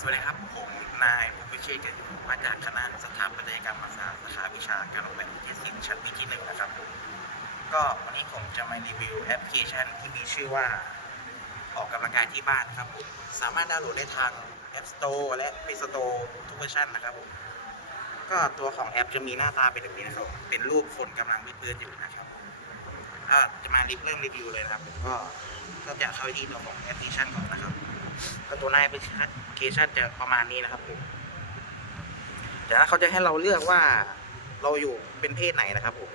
สวัสดีครับ ผมนายภูมิเชษฐ์เกิดมาจากคณะสถาปัตยกรรมศาสตร์สาขาวิชาการออกแบบวิทยาศิลป์ชั้นปีที่หนึ่งนะครับผมก็วันนี้ผมจะมารีวิวแอปพลิเคชันที่มีชื่อว่า ออกกำลังกายที่บ้านครับผมสามารถดาวน์โหลดได้ทาง App Store และ Play Store ทุกเวอร์ชันนะครับผมก็ตัวของแอปจะมีหน้าตาเป็นแบบนี้นะครับเป็นรูปคนกำลังวิดพื้นอยู่นะครับก็จะมารีบเริ่มรีวิวเลยนะครับผมก็ก็จะเข้าไปที่ตัวของแอปพลิเคชันก่อนนะครับ ก็ตัวหน้าแอปพลิเคชันจะประมาณนี้นะครับผมจากนั้นเขาจะให้เราเลือกว่าเราอยู่เป็นเพศไหนนะครับผม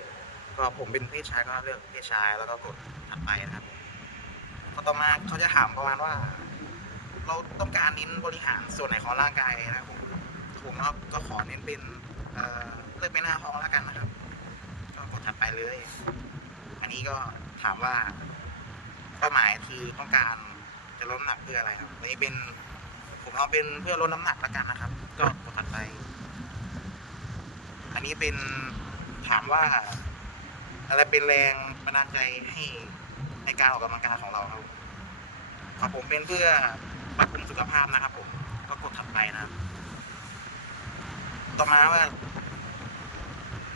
ก็ผมเป็นเพศชายก็เลือกเพศชายแล้วก็กดถัดไปนะครับพอต่อมาเขาจะถามประมาณว่า เราต้องการเน้นบริหารส่วนไหนของร่างกายนะครับผมผมก็ก็ขอเน้นเป็นเอ่อเลือกเป็นหน้าท้องแล้วกันนะครับ ก็กดถัดไปเลย อันนี้ก็ถามว่าเป้าหมายคือต้องการ จะลดน้ำหนักเพื่ออะไรครับอันนี้เป็นผมเอาเป็นเพื่อลดน้ำหนักล้วกันนะครับ ก็กดถัดไป อันนี้เป็นถามว่า อะไรเป็นแรงบันดาลใจให้ในการออกกำลังกายของเราครับของผมเป็นเพื่อปรับปรุงสุขภาพนะครับ ผมก็กดถัดไปนะครับต่อมาว่า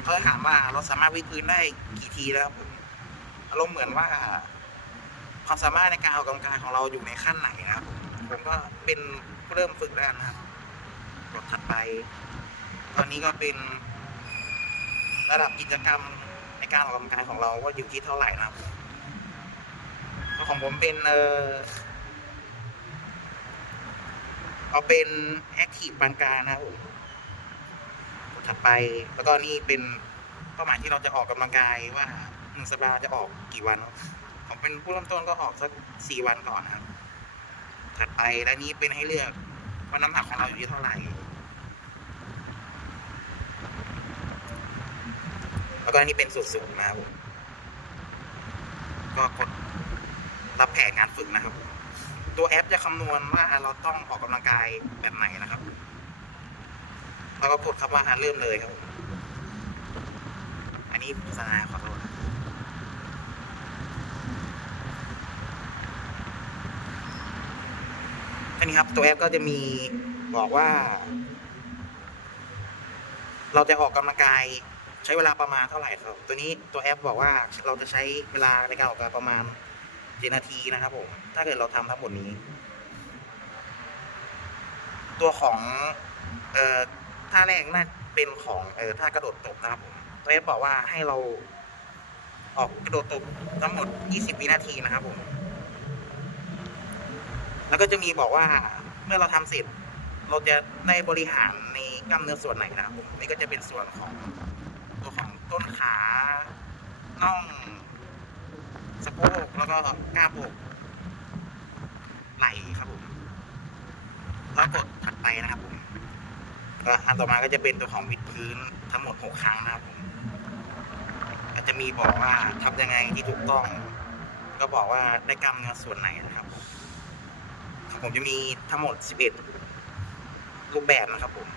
เขาถามว่าเราสามารถวิดพื้นได้กี่ทีแล้วครับผมอารมณ์เหมือนว่า ความสามารถในการออกกำลังกายของเราอยู่ในขั้นไหนนะครับ ผมก็เป็นเริ่มฝึกแล้วนะครับกดถัดไป ตอนนี้ก็เป็นระดับกิจกรรมในการออกกำลังกายของเราว่าอยู่ที่เท่าไหร่นะครับของผมเป็นเออเอาเป็นแอคทีฟปานกลางนะครับผมถัดไปแล้วก็นี่เป็นเป้าหมายที่เราจะออกกำลังกายว่าหนึ่งสัปดาห์จะออกกี่วันครับ ผมเป็นผู้เริ่มต้นก็ออกสักสี่วันก่อนนะครับ ถัดไปแล้วนี้เป็นให้เลือกว่าน้ำหนักของเราอยู่ที่เท่าไหร่ แล้วก็นี้เป็นสูตรสูงนะครับผมก็กดรับแผนงานฝึกนะครับ ตัวแอปจะคำนวณว่าเราต้องออกกำลังกายแบบไหนนะครับ แล้วก็กดคำว่าเริ่มเลยครับ อันนี้โฆษณาขอโทษนะ อันนี้ครับตัวแอปก็จะมีบอกว่า เราจะออกกำลังกายใช้เวลาประมาณเท่าไหร่ครับ ตัวนี้ตัวแอปบอกว่าเราจะใช้เวลาในการออกกำลังประมาณเจ็ดนาทีนะครับผมถ้าเกิดเราทำทั้งหมดนี้ ตัวของเอ่อท่าแรกน่าเป็นของเอ่อท่ากระโดดตบนะครับผมตัวแอปบอกว่าให้เราออกกระโดดตบทั้งหมด 20 วินาทีนะครับผม แล้วก็จะมีบอกว่าเมื่อเราทำเสร็จ เราจะได้บริหารในกล้ามเนื้อส่วนไหนนะครับผมนี่ก็จะเป็นส่วนของตัวของต้นขาน่องสะโพกแล้วก็กล้ามอกไหล่ครับผมแล้วกดถัดไปนะครับผมก็อันต่อมาก็จะเป็นตัวของวิดพื้นทั้งหมดหกครั้งนะครับผมจะมีบอกว่าทำยังไงที่ถูกต้อง ก็บอกว่าได้กล้ามเนื้อส่วนไหนนะครับ ผมจะมีทั้งหมดสิบเอ็ดรูปแบบนะครับผม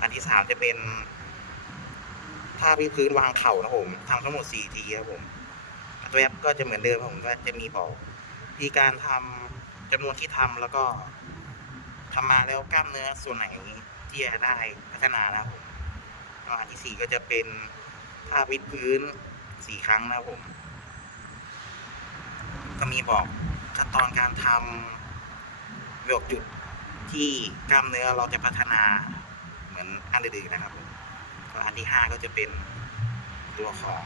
อันที่สามจะเป็นท่าวิพื้นวางเข่านะครับผมทำทั้งหมดสี่ทีครับผมตัวแอปก็จะเหมือนเดิมครับผมก็จะมีบอกวิธีการทำจำนวนที่ทำแล้วก็ทำมาแล้วกล้ามเนื้อส่วนไหนที่จะได้พัฒนานะครับผมอันที่สี่ก็จะเป็นท่าวิดพื้นสี่ครั้งนะครับผม ก็มีบอกขั้นตอนการทำ บอกจุดที่กล้ามเนื้อเราจะพัฒนาเหมือนอันอื่นๆนะครับผมก็อันที่ห้าก็จะเป็นตัวของ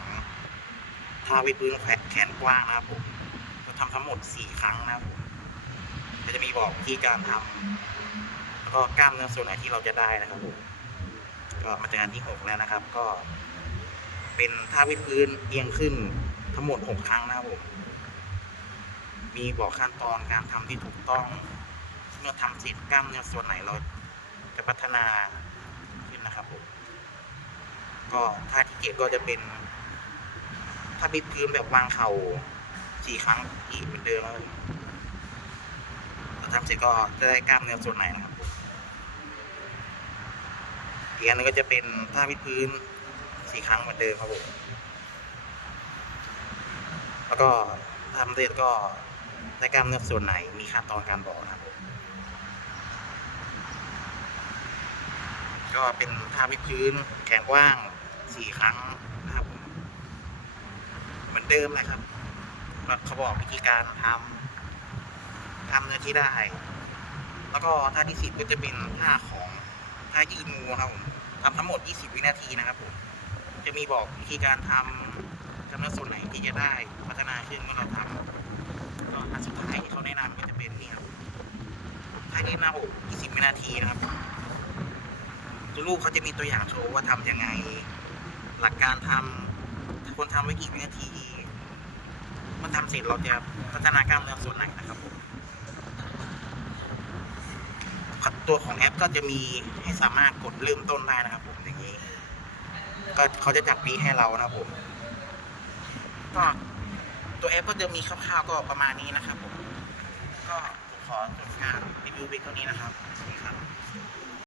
ท่าวิดพื้นแขนกว้างนะครับผมก็ทำทั้งหมดสี่ครั้งนะครับผมก็จะมีบอกวิธีการทำแล้วก็กล้ามเนื้อส่วนไหนที่เราจะได้นะครับผมก็มาเจออันที่หกแล้วนะครับ ก็ เป็นท่าวิดพื้นเอียงขึ้นทั้งหมดหกครั้งนะครับผมมีบอกขั้นตอนการทำที่ถูกต้อง เมื่อทำเสร็จกล้ามเนื้อส่วนไหนเราจะพัฒนาขึ้นนะครับผมก็ท่าที่เจ็ดก็จะเป็นท่าบิดพื้นแบบวางเข่าสี่ครั้งอีกเหมือนเดิมเลยพอทำเสร็จก็จะได้กล้ามเนื้อส่วนไหนนะครับผมอีกอันหนึงก็จะเป็นท่าบิดพื้นสี่ครั้งเหมือนเดิมครับผมแล้วก็ทำเสร็จก็ได้กล้ามเนื้อส่วนไหนมีขั้นตอนการบอกนะครับผม ก็เป็นท่าวิพื้นแขนกว้างสี่ครั้งนะครับเหมือนเดิมเลยครับแล้วเขาบอกวิธีการทำทำเนื้อที่ได้ แล้วก็ท่าที่สิบก็จะเป็นท่าของท่ายืนงูครับผมทำทั้งหมด 20 วินาทีนะครับผมจะมีบอกวิธีการทำจำนวนส่วนไหนที่จะได้พัฒนาขึ้นเมื่อเราทำก็ท่าสุดท้ายที่เขาแนะนำก็จะเป็นนี่ครับท่ายืนหน้าอก 20 วินาทีนะครับ รูปเขาจะมีตัวอย่างโชว์ว่าทำยังไง หลักการทำควรทำไว้กี่วินาทีมื่อทำเสร็จเราจะพัฒนากล้ามเนื้อส่วนไหนนะครับผมตัวของแอปก็จะมีให้สามารถกดเริ่มต้นได้นะครับผมอย่างนี้ ก็เขาจะจับปีให้เรานะครับผมก็ตัวแอปก็จะมีคร่าวๆก็ประมาณนี้นะครับผมก็ผมขอจบการรีวิวเพียงเท่านี้นะครับสวัสดีครับ